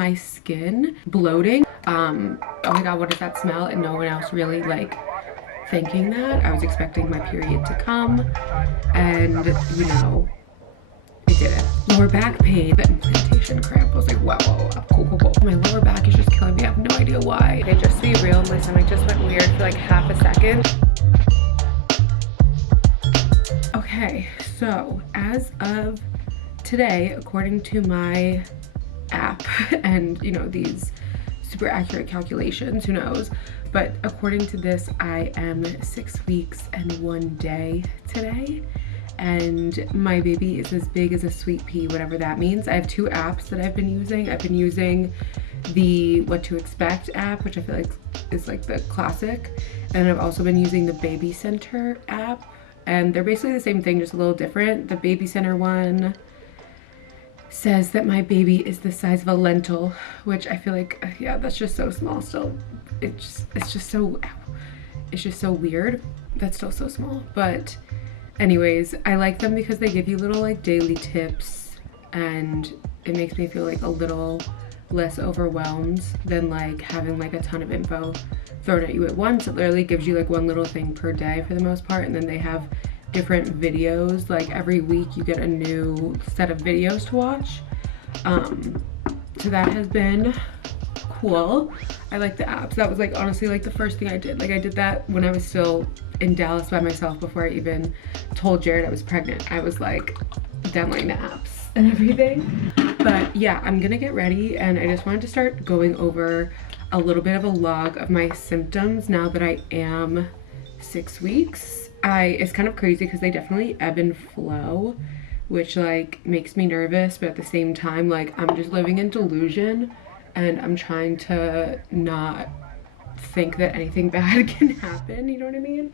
my skin, bloating. Oh my god, what does that smell? And no one else really like thinking that. I was expecting my period to come, and you know, it didn't. Lower back pain, the implantation cramp. I was like, wow, cool. My lower back is just killing me. I have no idea why. Okay, just to be real, my stomach just went weird for like half a second. Okay, so as of today, according to my app and you know, these super accurate calculations, who knows, but according to this, I am 6 weeks and 1 day today, and my baby is as big as a sweet pea, whatever that means. I have 2 apps that I've been using. I've been using the What to Expect app, which I feel like is like the classic, and I've also been using the Baby Center app, and they're basically the same thing, just a little different. The Baby Center one says that my baby is the size of a lentil, which I feel like, yeah, that's just so small still. It's just so weird. That's still so small. But anyways, I like them because they give you little like daily tips, and it makes me feel like a little less overwhelmed than like having like a ton of info thrown at you at once. It literally gives you like one little thing per day for the most part, and then they have different videos. Like every week you get a new set of videos to watch. So that has been cool. I like the apps. That was like honestly like the first thing I did. Like I did that when I was still in Dallas by myself before I even told Jared I was pregnant. I was like downloading the apps and everything. But yeah, I'm gonna get ready, and I just wanted to start going over a little bit of a log of my symptoms now that I am 6 weeks. It's kind of crazy because they definitely ebb and flow, which like makes me nervous, but at the same time, like I'm just living in delusion, and I'm trying to not think that anything bad can happen, you know what I mean?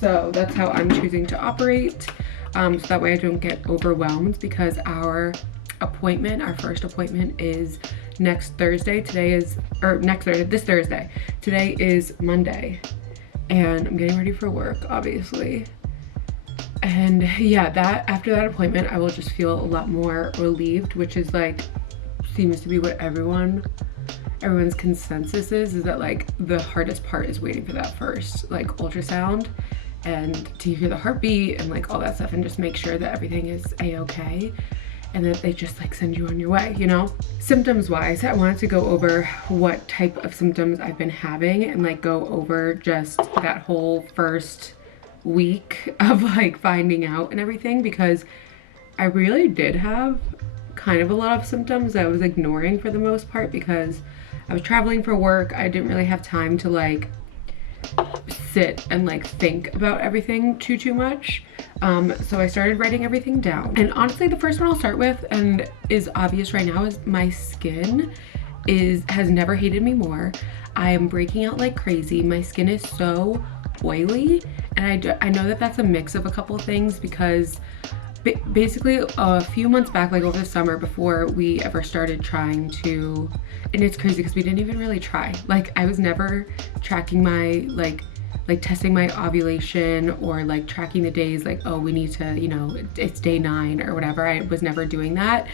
So that's how I'm choosing to operate, so that way I don't get overwhelmed, because our first appointment is next Thursday. This Thursday. Today is Monday, and I'm getting ready for work, obviously. And yeah, after that appointment, I will just feel a lot more relieved, which is like, seems to be what everyone's consensus is that like the hardest part is waiting for that first like ultrasound and to hear the heartbeat and like all that stuff, and just make sure that everything is a-okay, and that they just like send you on your way, you know? Symptoms wise, I wanted to go over what type of symptoms I've been having, and like go over just that whole first week of like finding out and everything, because I really did have kind of a lot of symptoms I was ignoring for the most part because I was traveling for work. I didn't really have time to like sit and like think about everything too much. So I started writing everything down, and honestly the first one I'll start with, and is obvious right now, is my skin has never hated me more. I am breaking out like crazy. My skin is so oily, and I know that that's a mix of a couple things, because basically a few months back, like over the summer before we ever started trying to, and it's crazy because we didn't even really try, like I was never tracking my like testing my ovulation, or like tracking the days, like, oh, we need to, you know, it's day 9 or whatever. I was never doing that.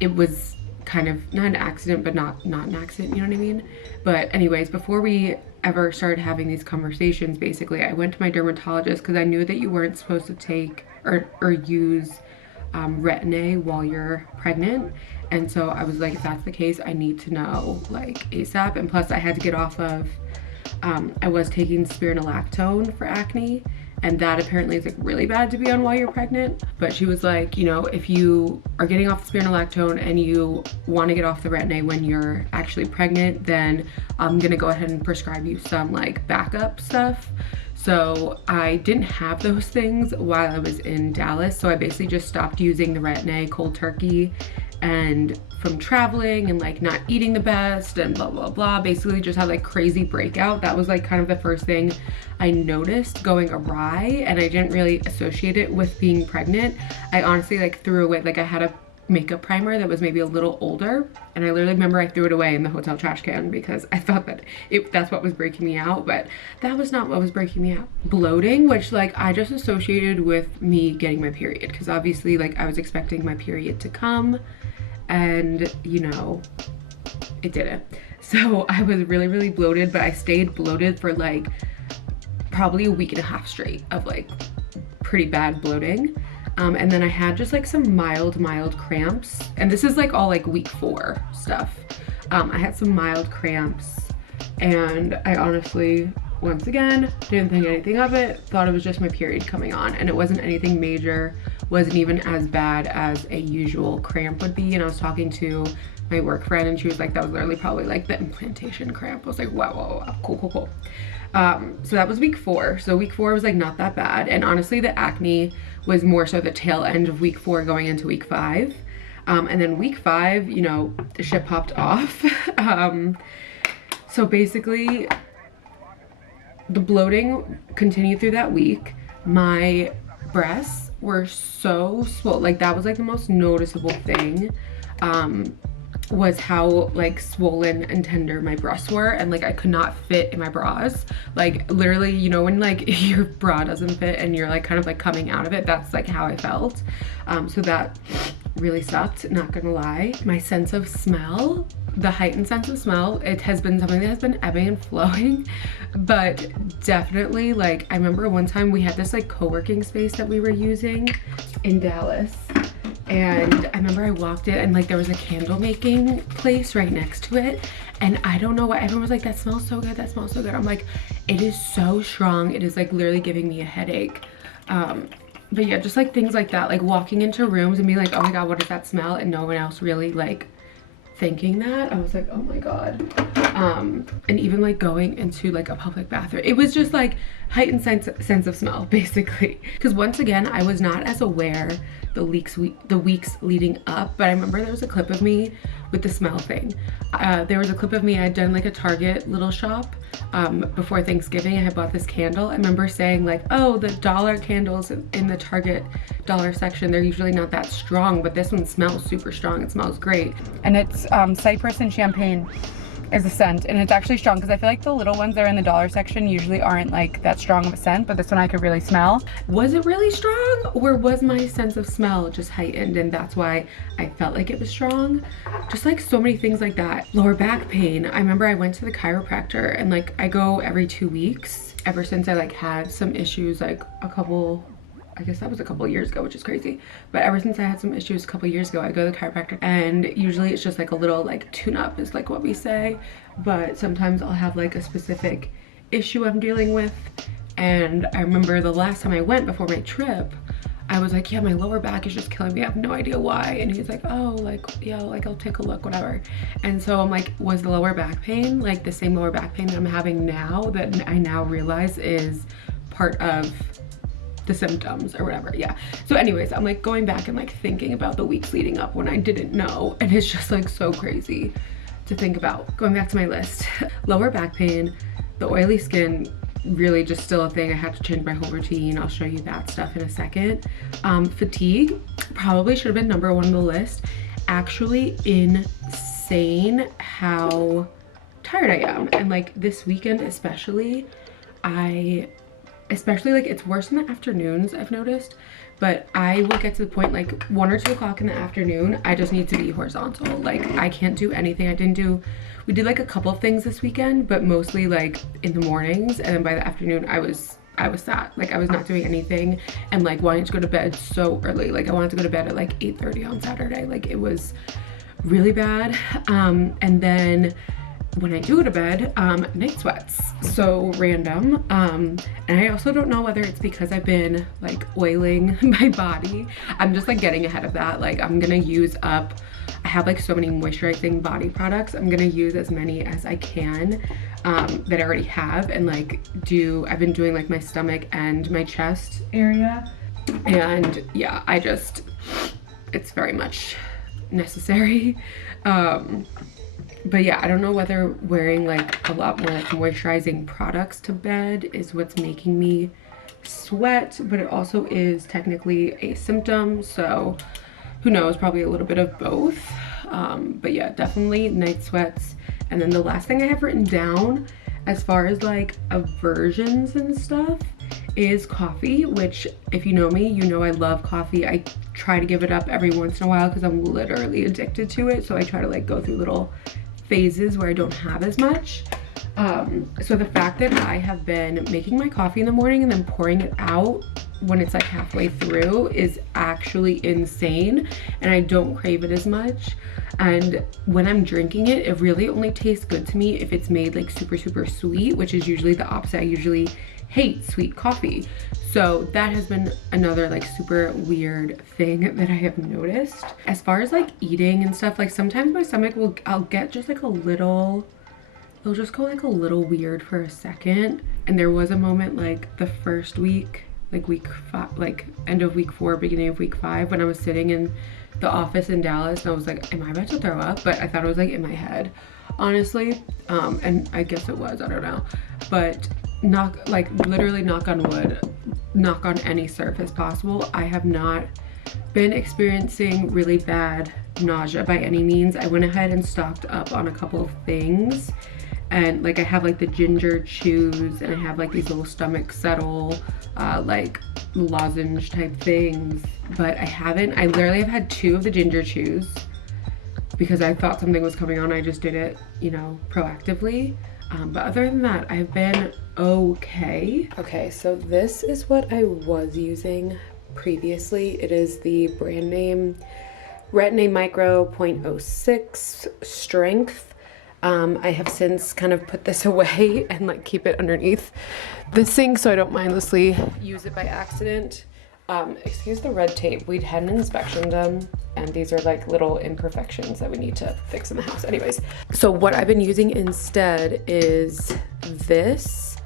It was kind of not an accident, but not an accident, you know what I mean? But anyways, before we ever started having these conversations, basically I went to my dermatologist because I knew that you weren't supposed to take or use Retin-A while you're pregnant. And so I was like, if that's the case, I need to know like ASAP. And plus I had to get off of, I was taking spironolactone for acne, and that apparently is like really bad to be on while you're pregnant. But she was like, you know, if you are getting off the spironolactone and you want to get off the Retin-A when you're actually pregnant, then I'm gonna go ahead and prescribe you some like backup stuff. So I didn't have those things while I was in Dallas, so I basically just stopped using the Retin-A cold turkey, and from traveling and like not eating the best and blah blah blah, basically just had like crazy breakout. That was like kind of the first thing I noticed going awry, and I didn't really associate it with being pregnant. I honestly like threw away, like I had a makeup primer that was maybe a little older, and I literally remember I threw it away in the hotel trash can because I thought that that's what was breaking me out, but that was not what was breaking me out. Bloating, which like I just associated with me getting my period, because obviously like I was expecting my period to come, and you know, it didn't. So I was really, really bloated, but I stayed bloated for like probably a week and a half straight of like pretty bad bloating. And then I had just like some mild cramps, and this is like all like week 4 stuff. I had some mild cramps, and I honestly, once again, didn't think anything of it, thought it was just my period coming on, and it wasn't anything major, wasn't even as bad as a usual cramp would be. And I was talking to my work friend, and she was like, that was literally probably like the implantation cramp. I was like, wow, cool. So that was week 4. So week 4 was like not that bad, and honestly the acne was more so the tail end of week 4 going into week 5. And then week 5, you know, the shit popped off. So basically the bloating continued through that week. My breasts were so swollen. Like that was like the most noticeable thing, was how like swollen and tender my breasts were, and like I could not fit in my bras. Like literally, you know, when like your bra doesn't fit and you're like kind of like coming out of it, that's like how I felt. So that really sucked, not gonna lie. My sense of smell, the heightened sense of smell, it has been something that has been ebbing and flowing, but definitely like I remember one time we had this like co-working space that we were using in Dallas, and I remember I walked in and like there was a candle making place right next to it, and I don't know why everyone was like, that smells so good, that smells so good. I'm like, it is so strong, it is like literally giving me a headache. But yeah, just like things like that, like walking into rooms and being like, oh my god, what is that smell, and no one else really like thinking that. I was like, oh my god. And even like going into like a public bathroom, it was just like heightened sense of smell basically, because once again I was not as aware the weeks leading up. But I remember there was a clip of me with the smell thing. There was a clip of me, I had done like a Target little shop before Thanksgiving. I had bought this candle. I remember saying like, oh, the dollar candles in the Target dollar section, they're usually not that strong, but this one smells super strong. It smells great. And it's cypress and champagne is the scent, and it's actually strong, because I feel like the little ones that are in the dollar section usually aren't like that strong of a scent, but this one I could really smell. Was it really strong, or was my sense of smell just heightened and that's why I felt like it was strong? Just like so many things like that. Lower back pain, I remember I went to the chiropractor, and like I go every 2 weeks ever since I like had some issues like I guess that was a couple years ago, which is crazy. But ever since I had some issues a couple years ago, I go to the chiropractor, and usually it's just like a little like tune-up is like what we say. But sometimes I'll have like a specific issue I'm dealing with. And I remember the last time I went before my trip, I was like, yeah, my lower back is just killing me. I have no idea why. And he's like, oh, like, yeah, like I'll take a look, whatever. And so I'm like, was the lower back pain like the same lower back pain that I'm having now, that I now realize is part of the symptoms or whatever? Yeah. So anyways, I'm like going back and like thinking about the weeks leading up when I didn't know, and it's just like so crazy to think about. Going back to my list, lower back pain, the oily skin, really just still a thing. I had to change my whole routine. I'll show you that stuff in a second. Fatigue probably should have been number 1 on the list. Actually insane how tired I am, and like this weekend especially like it's worse in the afternoons, I've noticed, but I will get to the point like 1 or 2 o'clock in the afternoon, I just need to be horizontal. Like I can't do anything. We did like a couple of things this weekend, but mostly like in the mornings, and then by the afternoon I was sat. Like I was not doing anything, and like wanting to go to bed so early. Like I wanted to go to bed at like 8:30 on Saturday. Like it was really bad. And then when I do go to bed, night sweats, so random. And I also don't know whether it's because I've been like oiling my body. I'm just like getting ahead of that. Like I'm gonna use up, I have like so many moisturizing body products. I'm gonna use as many as I can that I already have, and like I've been doing like my stomach and my chest area. And yeah, it's very much necessary. But yeah, I don't know whether wearing like a lot more like moisturizing products to bed is what's making me sweat, but it also is technically a symptom, so who knows, probably a little bit of both. But yeah, definitely night sweats. And then the last thing I have written down as far as like aversions and stuff is coffee, which if you know me, you know I love coffee. I try to give it up every once in a while because I'm literally addicted to it. So I try to like go through little phases where I don't have as much. So the fact that I have been making my coffee in the morning and then pouring it out when it's like halfway through is actually insane, and I don't crave it as much. And when I'm drinking it, it really only tastes good to me if it's made like super sweet, which is usually the opposite. I usually hate sweet coffee. So that has been another like super weird thing that I have noticed. As far as like eating and stuff, like sometimes my stomach I'll get just like a little, it'll just go like a little weird for a second. And there was a moment like the first week, like week 5, like end of week 4, beginning of week 5, when I was sitting in the office in Dallas and I was like, am I about to throw up? But I thought it was like in my head, honestly. And I guess it was, I don't know. But literally knock on wood, knock on any surface possible, I have not been experiencing really bad nausea by any means. I went ahead and stocked up on a couple of things, and like I have like the ginger chews, and I have like these little stomach settle like lozenge type things, but I literally have had 2 of the ginger chews because I thought something was coming on. I just did it, you know, proactively. But other than that, I've been okay. Okay, so this is what I was using previously. It is the brand name Retin-A Micro 0.06 strength. I have since kind of put this away and like keep it underneath the sink so I don't mindlessly use it by accident. Excuse the red tape. We'd had an inspection done, and these are like little imperfections that we need to fix in the house. Anyways, so what I've been using instead is this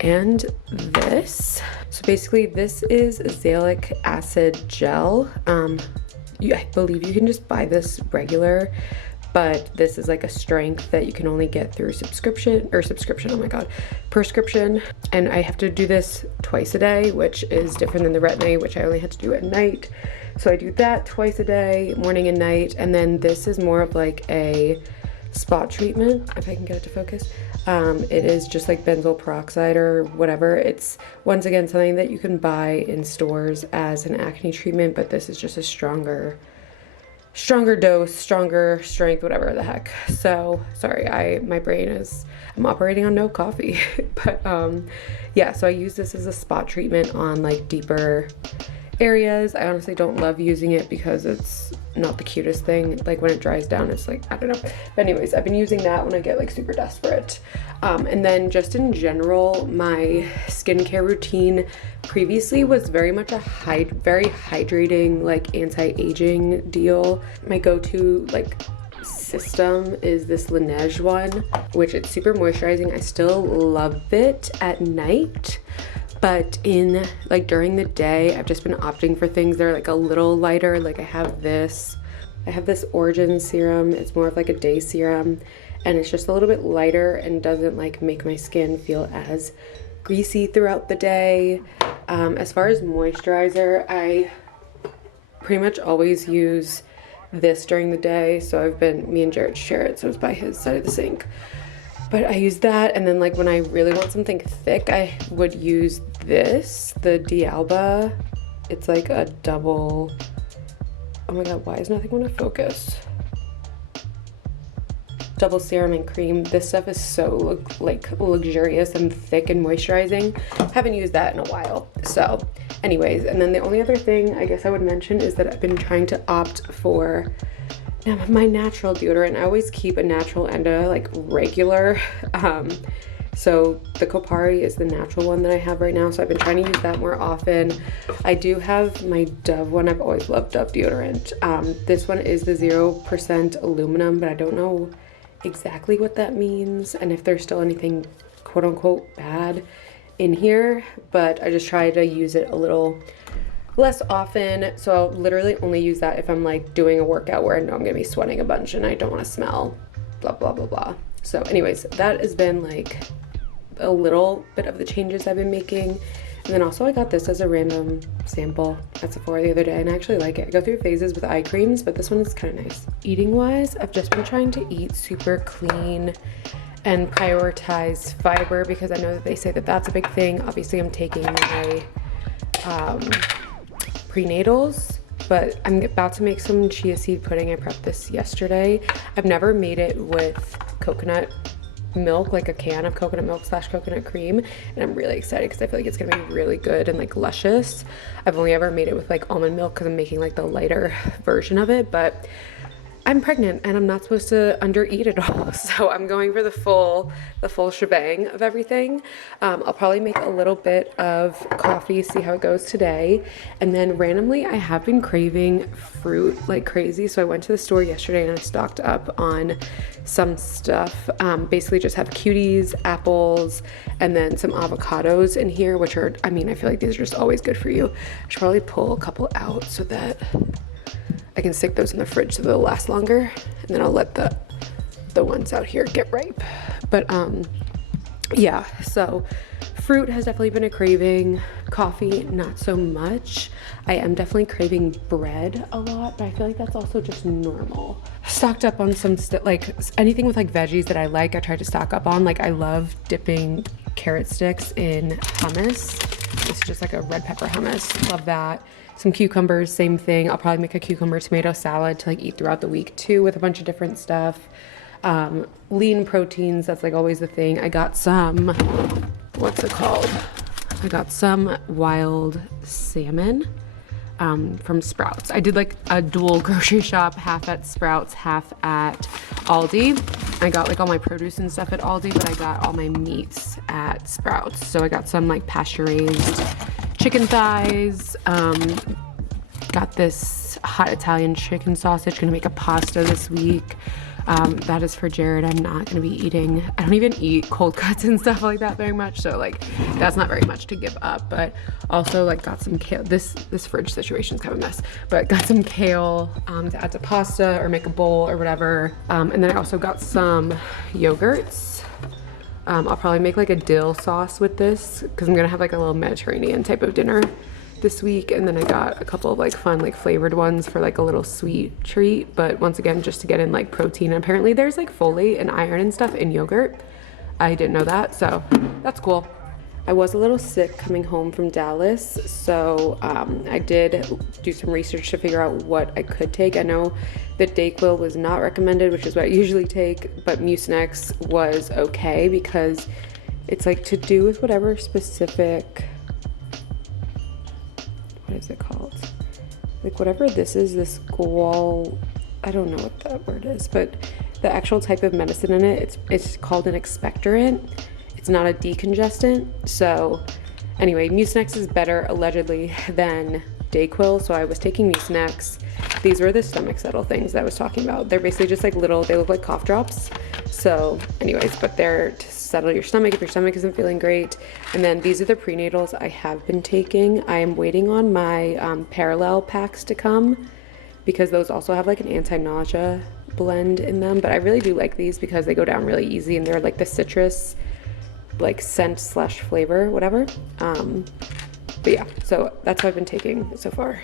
and this. So basically this is azelaic acid gel. I believe you can just buy this regular, but this is like a strength that you can only get through prescription. And I have to do this twice a day, which is different than the Retin-A, which I only had to do at night. So I do that twice a day, morning and night. And then this is more of like a spot treatment, if I can get it to focus. It is just like benzoyl peroxide or whatever. It's once again something that you can buy in stores as an acne treatment, but this is just a stronger dose, stronger strength, whatever the heck. So sorry, I'm operating on no coffee. But yeah, so I use this as a spot treatment on like deeper areas. I honestly don't love using it because it's not the cutest thing. Like when it dries down, it's like, I don't know. But anyways, I've been using that when I get like super desperate. And then just in general, my skincare routine previously was very much a very hydrating, like anti-aging deal. My go-to like system is this Laneige one, which it's super moisturizing. I still love it at night. But in like during the day, I've just been opting for things that are like a little lighter. Like I have this Origin serum. It's more of like a day serum, and it's just a little bit lighter and doesn't like make my skin feel as greasy throughout the day. As far as moisturizer, I pretty much always use this during the day. So me and Jared share it, so it's by his side of the sink. But I use that, and then like when I really want something thick, I would use this, the D'Alba. It's like a double, oh my god, why is nothing going to focus? Double serum and cream. This stuff is so like luxurious and thick and moisturizing. Haven't used that in a while. So anyways, and then the only other thing I guess I would mention is that I've been trying to opt for my natural deodorant. I always keep a natural and a like regular. So the Kopari is the natural one that I have right now. So I've been trying to use that more often. I do have my Dove one. I've always loved Dove deodorant. This one is the 0% aluminum, but I don't know exactly what that means and if there's still anything quote unquote bad in here, but I just try to use it a little less often. So I'll literally only use that if I'm like doing a workout where I know I'm gonna be sweating a bunch and I don't want to smell blah blah blah blah. So anyways, that has been like a little bit of the changes I've been making. And then also I got this as a random sample at Sephora the other day, and I actually like it. I go through phases with eye creams, but this one is kind of nice. Eating wise, I've just been trying to eat super clean and prioritize fiber because I know that they say that that's a big thing. Obviously, I'm taking my prenatals, but I'm about to make some chia seed pudding. I prepped this yesterday. I've never made it with coconut milk, like a can of coconut milk / coconut cream, and I'm really excited because I feel like it's gonna be really good and like luscious. I've only ever made it with like almond milk because I'm making like the lighter version of it, but I'm pregnant and I'm not supposed to undereat it all, so I'm going for the full shebang of everything. I'll probably make a little bit of coffee, see how it goes today, and then randomly I have been craving fruit like crazy, so I went to the store yesterday and I stocked up on some stuff. Basically just have cuties, apples, and then some avocados in here, which are, I mean, I feel like these are just always good for you. I should probably pull a couple out so that I can stick those in the fridge so they'll last longer, and then I'll let the ones out here get ripe. But yeah, so fruit has definitely been a craving. Coffee, not so much. I am definitely craving bread a lot, but I feel like that's also just normal. Stocked up on some like anything with like veggies that I like, I tried to stock up on. Like I love dipping carrot sticks in hummus. This is just like a red pepper hummus. Love that. Some cucumbers, same thing. I'll probably make a cucumber tomato salad to like eat throughout the week too, with a bunch of different stuff. Lean proteins, that's like always the thing. I got some, what's it called? I got some wild salmon from Sprouts. I did like a dual grocery shop, half at Sprouts, half at Aldi. I got like all my produce and stuff at Aldi, but I got all my meats at Sprouts. So I got some like pasture raised chicken thighs, got this hot Italian chicken sausage, gonna make a pasta this week. That is for Jared. I'm not gonna be eating, I don't even eat cold cuts and stuff like that very much, so like that's not very much to give up. But also like got some kale. This fridge situation is kind of a mess, but got some kale to add to pasta or make a bowl or whatever. And then I also got some yogurts. I'll probably make like a dill sauce with this because I'm gonna have like a little Mediterranean type of dinner this week. And then I got a couple of like fun like flavored ones for like a little sweet treat, but once again just to get in like protein. And apparently there's like folate and iron and stuff in yogurt. I didn't know that, so that's cool. I was a little sick coming home from Dallas, so I did do some research to figure out what I could take. I know that Dayquil was not recommended, which is what I usually take, but Mucinex was okay because it's like to do with whatever specific, what is it called? Like whatever this is, this gual, I don't know what that word is, but the actual type of medicine in it, it's called an expectorant. It's not a decongestant. So anyway, Mucinex is better allegedly than Dayquil. So I was taking Mucinex. These were the stomach settle things that I was talking about. They're basically just like little, they look like cough drops. So anyways, but they're to settle your stomach if your stomach isn't feeling great. And then these are the prenatals I have been taking. I am waiting on my parallel packs to come because those also have like an anti-nausea blend in them. But I really do like these because they go down really easy and they're like the citrus like scent / flavor, whatever. But yeah, so that's what I've been taking so far.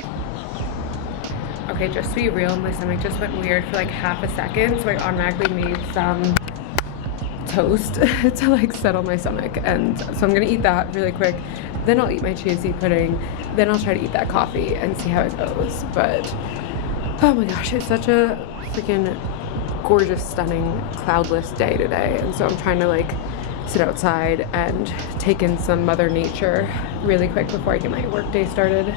Okay, just to be real, my stomach just went weird for like half a second, so I automatically made some toast to like settle my stomach, and so I'm gonna eat that really quick, then I'll eat my chia seed pudding, then I'll try to eat that coffee and see how it goes. But oh my gosh, it's such a freaking gorgeous, stunning, cloudless day today, and so I'm trying to like sit outside and take in some Mother Nature really quick before I get my work day started.